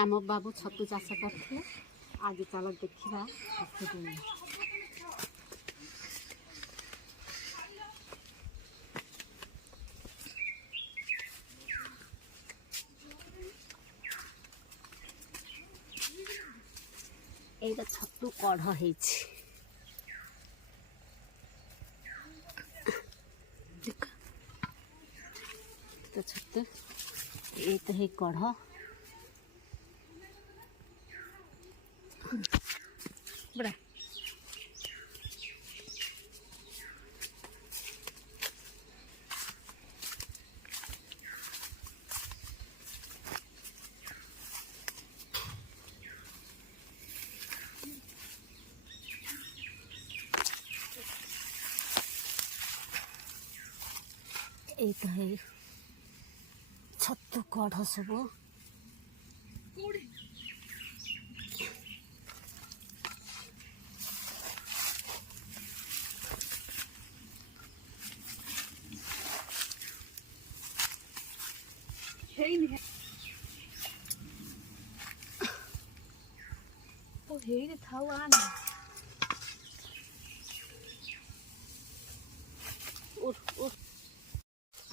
आम बाबू छतु चाष करते। आज चल देखा छतु एटा छतु कढ़ है छतु ये तो है कढ़ बड़ा ये तो है छतु कढ़ सब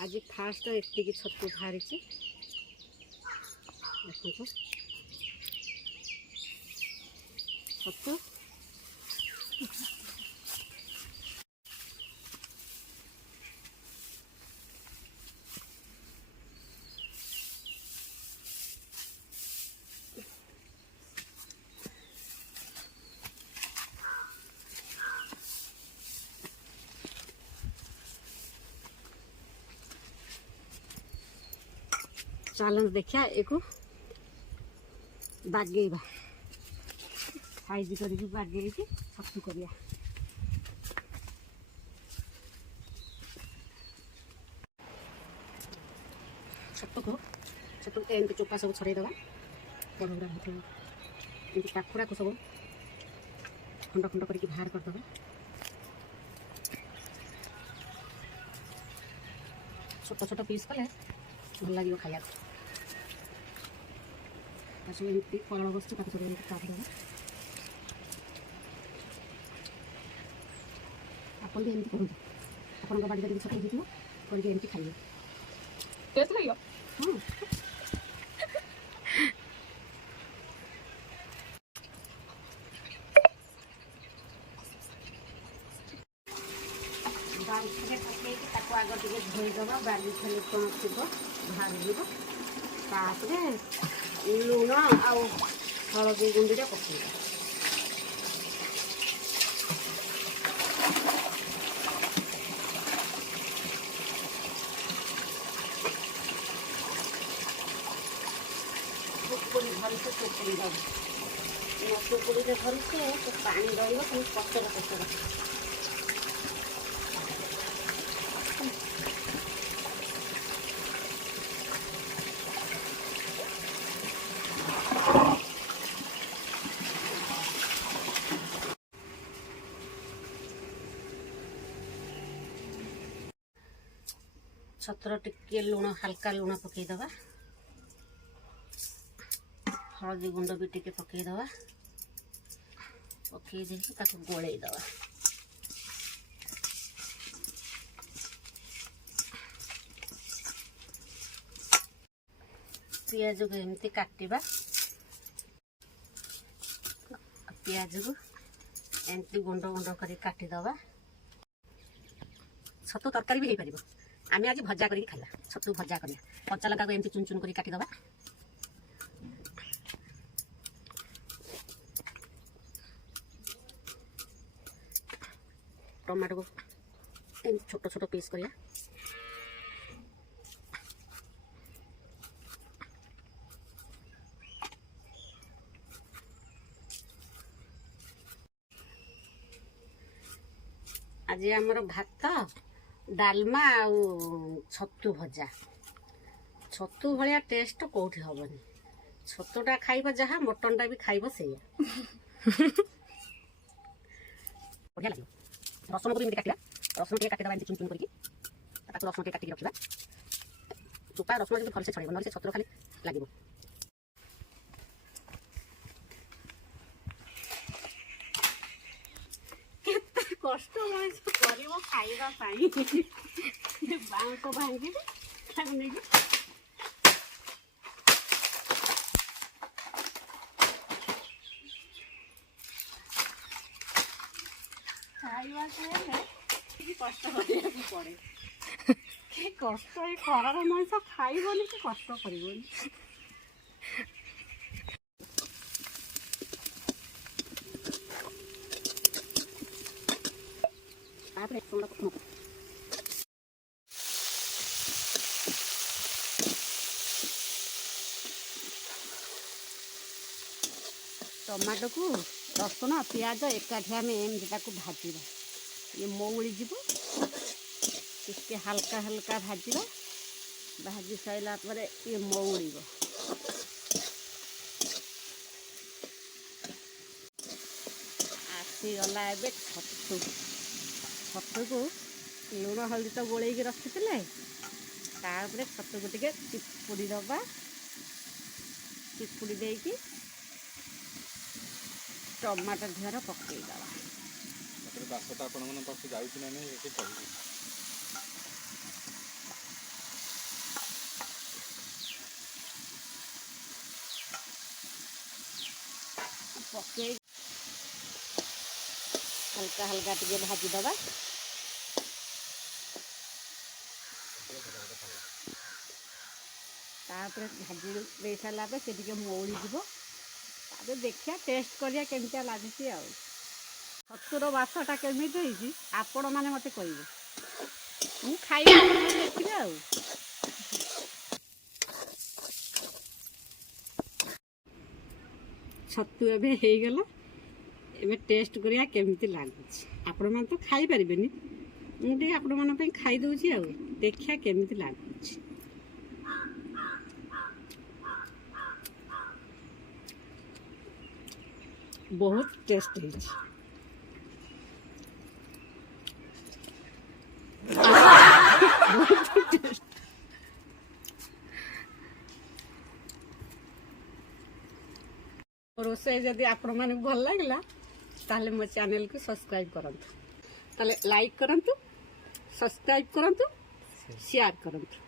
आज फास्ट एति छतु बाहरी देखो छतु चैलेंज देखा एक बागेबा साइज करके बागे छतु करिया छतु को छतु एमती चोपा सब छड़ेदबा बड़ा एमती पाखुड़ा को सब खंड खंड करके बाहर करदबा छोट छोट पीस कले भल लगे खाया सब एमती कलर बस सब काटिदेव आप भी एमती करूँ आप बाड़ी छतु हो करके एमती खाइए टेस्ट लगे आग टे धोईदब बाली खाली कौन थी बाहर लुण आउ हलदी गुंडी पकड़ चुपुड़ी भलसे चुपुड़ी दब चुपुड़ी भलसे पानी रही पचर पचर छतर टिके लुण हल्का लुण पकईदबा हलदी गुंड भी टिके पकईदबा पकई देखिए गोलैदबा पियाज को एमती काटिबा पियाज को एमती गुंड गुंड कर काटिदबा छतु तरकारी भी हो पार आम आज भजा कर खाला छतु भजा कर कच्चा लगा को एमती चुन चुन कर काटिदबा टमाटो को छोट छोट पीस करिया आज आमर भात डालमा छतु भजा छतु भाया टेस्ट कौटी हेनी छतुटा खाइब जहाँ मटनटा भी खाइब से बढ़िया लगे रसुण को भी काटा रसुण टे काटिदा चुन चुन करके रसुण टे काटिक रखा चोपा रसुण भलसे छड़ेब ना छतुर खाली लगे କଷ୍ଟ ମଣିଷ କରିବ ଖାଇବା ପାଇଁ। ବାଉଁଶ ଭାଙ୍ଗିବି ତାକୁ ନେଇକି ଖାଇବାକୁ ହେଲେ ଟିକେ କଷ୍ଟ କରିବାକୁ ପଡ଼େ। କି କଷ୍ଟ, ଏ ଖରାରେ ମଣିଷ ଖାଇବନି କି କଷ୍ଟ କରିବନି। ତାପରେ ଟମାଟୋକୁ ରସୁଣ ପିଆଜ ଏକାଠି ଆମେ ଏମିତି ତାକୁ ଭାଜିବା। ଇଏ ମଉଳି ଯିବ, ଟିକେ ହାଲକା ହାଲକା ଭାଜିବା। ଭାଜି ସାରିଲା ପରେ ଇଏ ମଉଳିବ। ଆସିଗଲା ଏବେ ଛତୁକୁ ଲୁଣ ହଳଦୀ ତ ଗୋଳେଇକି ରଖିଥିଲେ, ତାପରେ ଛତୁକୁ ଟିକେ ଚିପୁଡ଼ି ଦେବା। ଚିପୁଡ଼ି ଦେଇକି ଟମାଟୋ ଧିଅର ପକେଇଦେବା। ବାସଟା ଆପଣମାନଙ୍କ ପାଖକୁ ଯାଉଛି ନା ନାହିଁ ଏଠି କହିବି। ପକେଇ ହାଲକା ହାଲକା ଟିକେ ଭାଜିଦେବା। ତାପରେ ଭାଜି ଦେଇ ସାରିଲା ପରେ ସେ ଟିକେ ମଉଳିଯିବ। ତାପରେ ଦେଖିବା ଟେଷ୍ଟ କରିବା କେମିତିଆ ଲାଗୁଛି। ଆଉ ଛତୁର ବାସଟା କେମିତି ହେଇଛି ଆପଣମାନେ ମୋତେ କହିବେ। ମୁଁ ଖାଇବି, ଆପଣ ଦେଖିବେ। ଆଉ ଛତୁ ଏବେ ହେଇଗଲା। ଏବେ ଟେଷ୍ଟ କରିବା କେମିତି ଲାଗୁଛି। ଆପଣମାନେ ତ ଖାଇପାରିବେନି, ମୁଁ ଟିକେ ଆପଣମାନଙ୍କ ପାଇଁ ଖାଇଦେଉଛି। ଆଉ ଦେଖିବା କେମିତି ଲାଗୁଛି। ବହୁତ ଟେଷ୍ଟ ହେଇଛି। ବହୁତ ଟେଷ୍ଟ। ରୋଷେଇ ଯଦି ଆପଣମାନଙ୍କୁ ଭଲ ଲାଗିଲା ତାହେଲେ ମୋ ଚ୍ୟାନେଲକୁ ସବସ୍କ୍ରାଇବ୍ କରନ୍ତୁ। ତାହେଲେ ଲାଇକ୍ କରନ୍ତୁ, ସବସ୍କ୍ରାଇବ୍ କରନ୍ତୁ, ସେୟାର କରନ୍ତୁ।